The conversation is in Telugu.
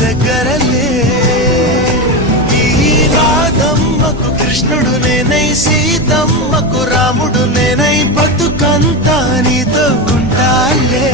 దగ్గరలే ఈ రాధమ్మకు కృష్ణుడు నేనై సీతమ్మకు రాముడు నేనై బతుకంతా నీతో ఉంటాలే